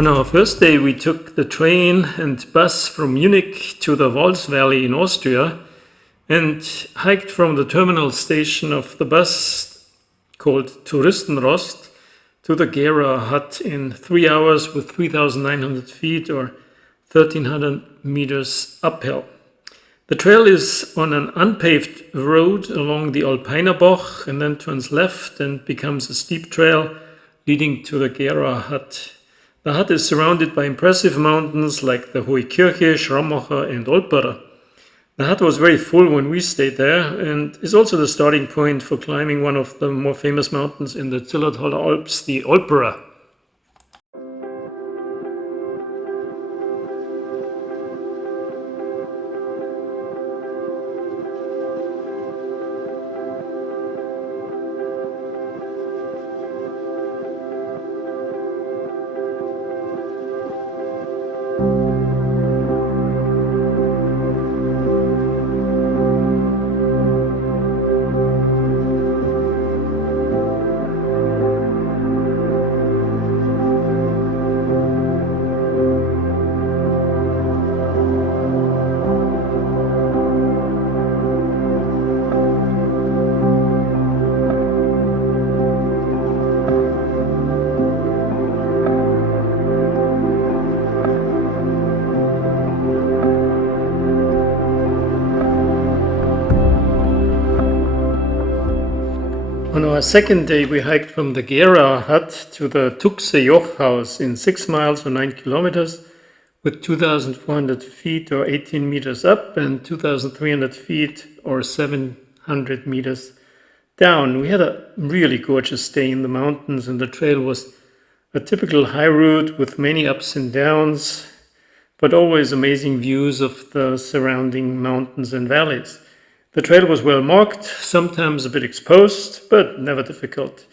On our first day, we took the train and bus from Munich to the Vals Valley in Austria and hiked from the terminal station of the bus called Touristenrost to the Gera hut in 3 hours with 3,900 feet or 1,300 meters uphill. The trail is on an unpaved road along the Alpinerbach and then turns left and becomes a steep trail leading to the Gera hut. The hut is surrounded by impressive mountains like the Hohe Kirche, Schrammacher and Olperer. The hut was very full when we stayed there and is also the starting point for climbing one of the more famous mountains in the Zillertaler Alps, the Olperer. On our second day, we hiked from the Gera hut to the Tuxe Joch house in 6 miles or 9 kilometers with 2,400 feet or 18 meters up and 2,300 feet or 700 meters down. We had a really gorgeous day in the mountains and the trail was a typical high route with many ups and downs, but always amazing views of the surrounding mountains and valleys. The trail was well marked, sometimes a bit exposed, but never difficult.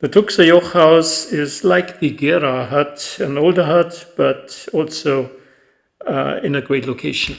The Tuxe Joch house is like the Gera hut, an older hut, but also in a great location.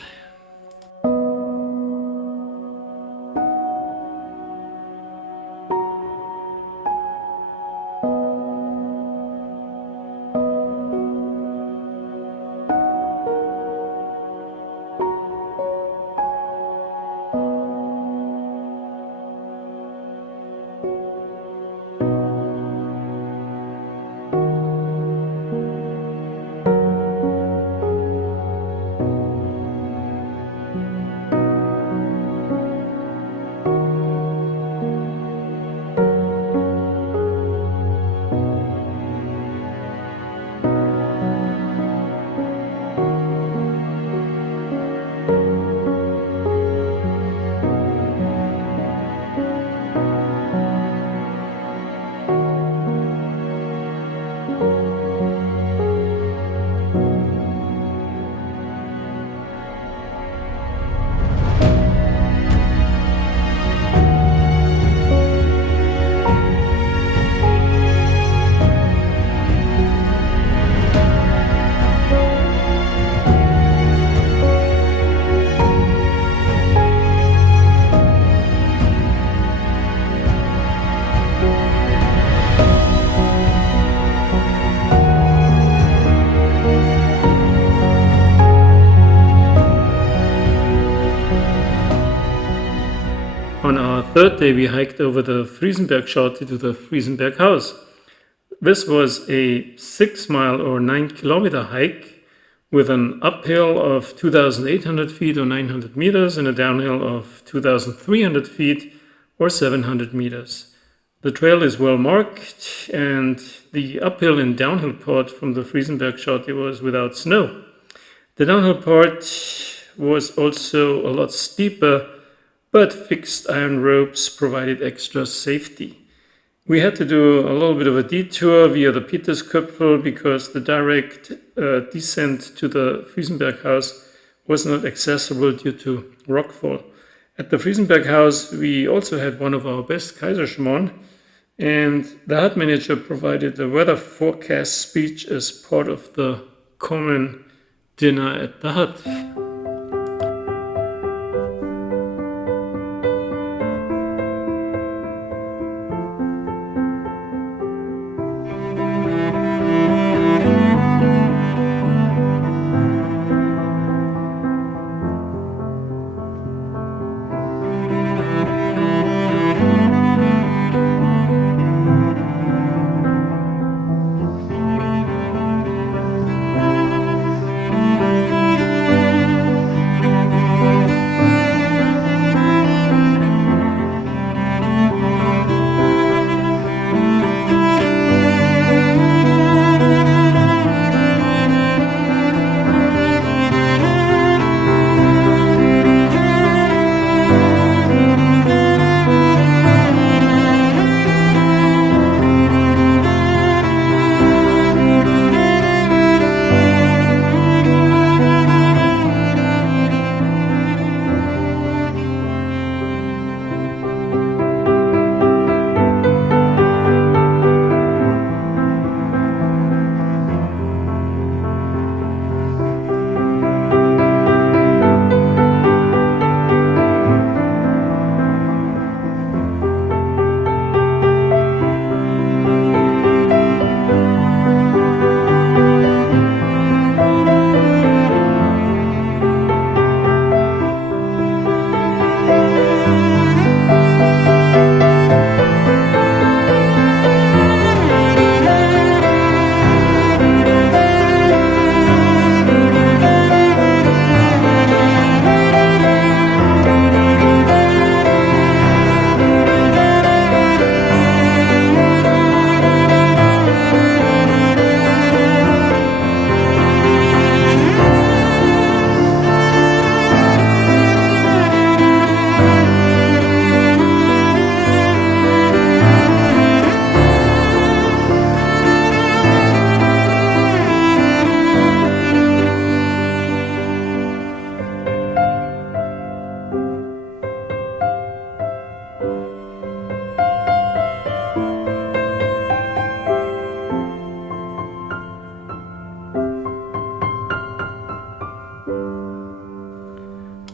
On our third day, we hiked over the Friesenberg Scharte to the Friesenberg house. This was a 6-mile or 9-kilometer hike with an uphill of 2,800 feet or 900 meters and a downhill of 2,300 feet or 700 meters. The trail is well marked, and the uphill and downhill part from the Friesenberg Schotte was without snow. The downhill part was also a lot steeper, but fixed iron ropes provided extra safety. We had to do a little bit of a detour via the Petersköpfel because the direct descent to the Friesenberg house was not accessible due to rockfall. At the Friesenberg house, we also had one of our best Kaiserschmarrn, and the hut manager provided a weather forecast speech as part of the common dinner at the hut.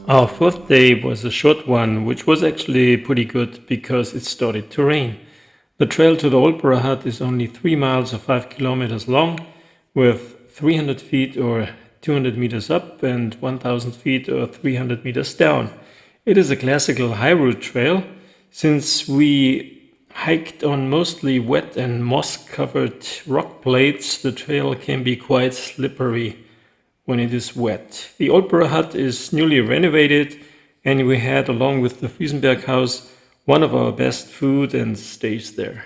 Our fourth day was a short one, which was actually pretty good because it started to rain. The trail to the Olperer hut is only 3 miles or 5 kilometers long, with 300 feet or 200 meters up and 1,000 feet or 300 meters down. It is a classical high route trail. Since we hiked on mostly wet and moss-covered rock plates, the trail can be quite slippery when it is wet. The Olperer hut is newly renovated, and we had, along with the Friesenberg house, one of our best food and stays there.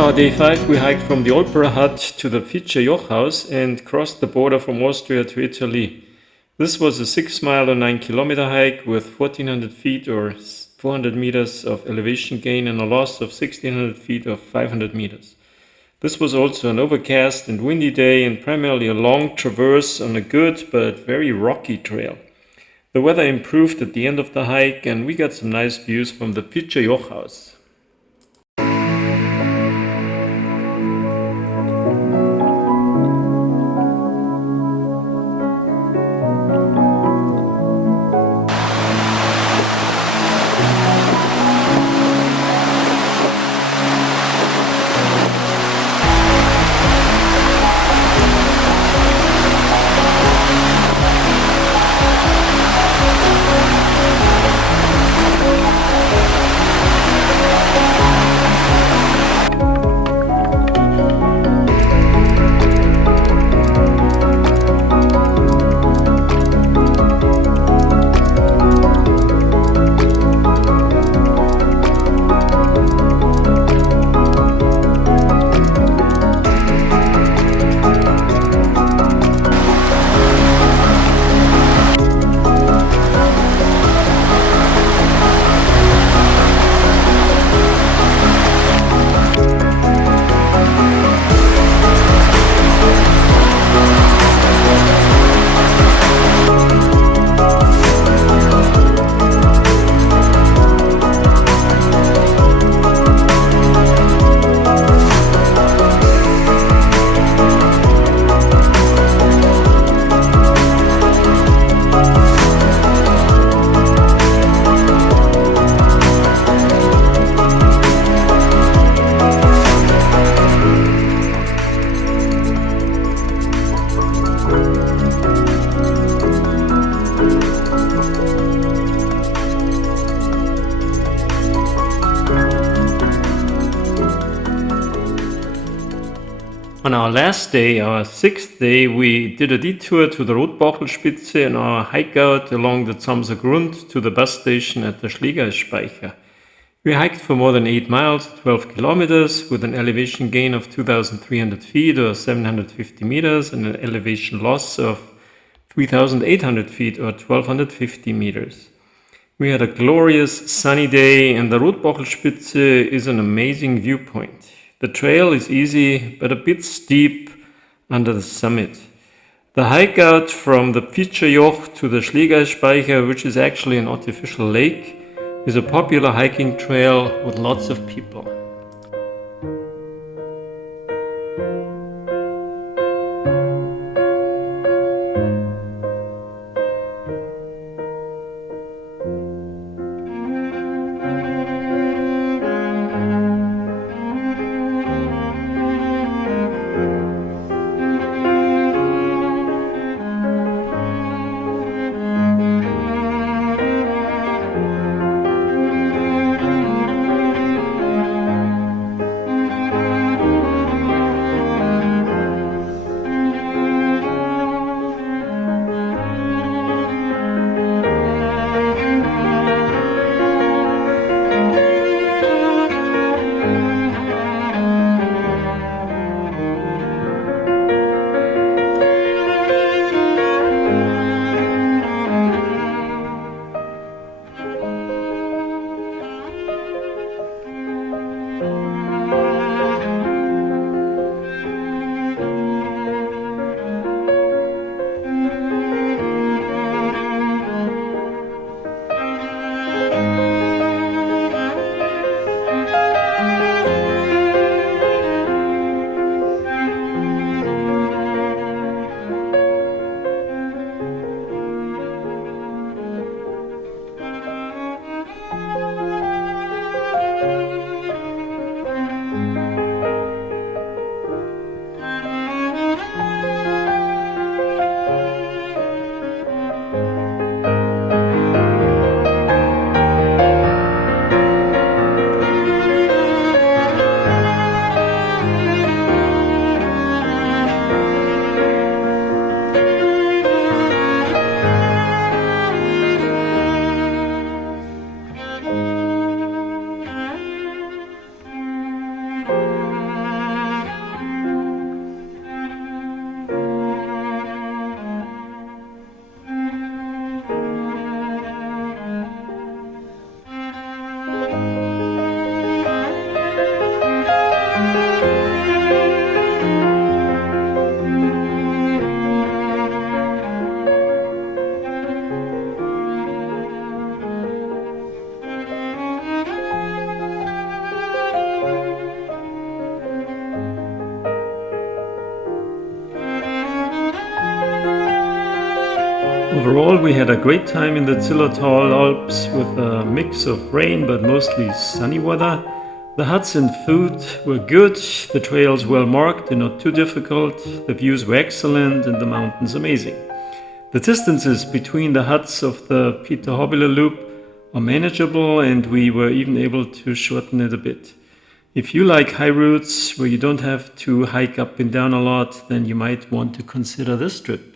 our day 5 we hiked from the Opera Hut to the Fidscher Joch house and crossed the border from Austria to Italy. This was a 6-mile or 9-kilometer hike with 1400 feet or 400 meters of elevation gain and a loss of 1600 feet or 500 meters. This was also an overcast and windy day and primarily a long traverse on a good but very rocky trail. The weather improved at the end of the hike and we got some nice views from the Fidscher Joch house. On our last day, our 6th day, we did a detour to the Rotbauchelspitze and our hike out along the Zamser Grund to the bus station at the Schlägerspeicher. We hiked for more than 8 miles, 12 kilometers, with an elevation gain of 2,300 feet or 750 meters and an elevation loss of 3,800 feet or 1,250 meters. We had a glorious sunny day and the Rotbauchelspitze is an amazing viewpoint. The trail is easy but a bit steep under the summit. The hike out from the Fidscher Joch to the Schlägerspeicher, which is actually an artificial lake, is a popular hiking trail with lots of people. Overall, we had a great time in the Zillertal Alps with a mix of rain but mostly sunny weather. The huts and food were good, the trails well marked and not too difficult, the views were excellent and the mountains amazing. The distances between the huts of the Peter Habeler loop are manageable and we were even able to shorten it a bit. If you like high routes where you don't have to hike up and down a lot, then you might want to consider this trip.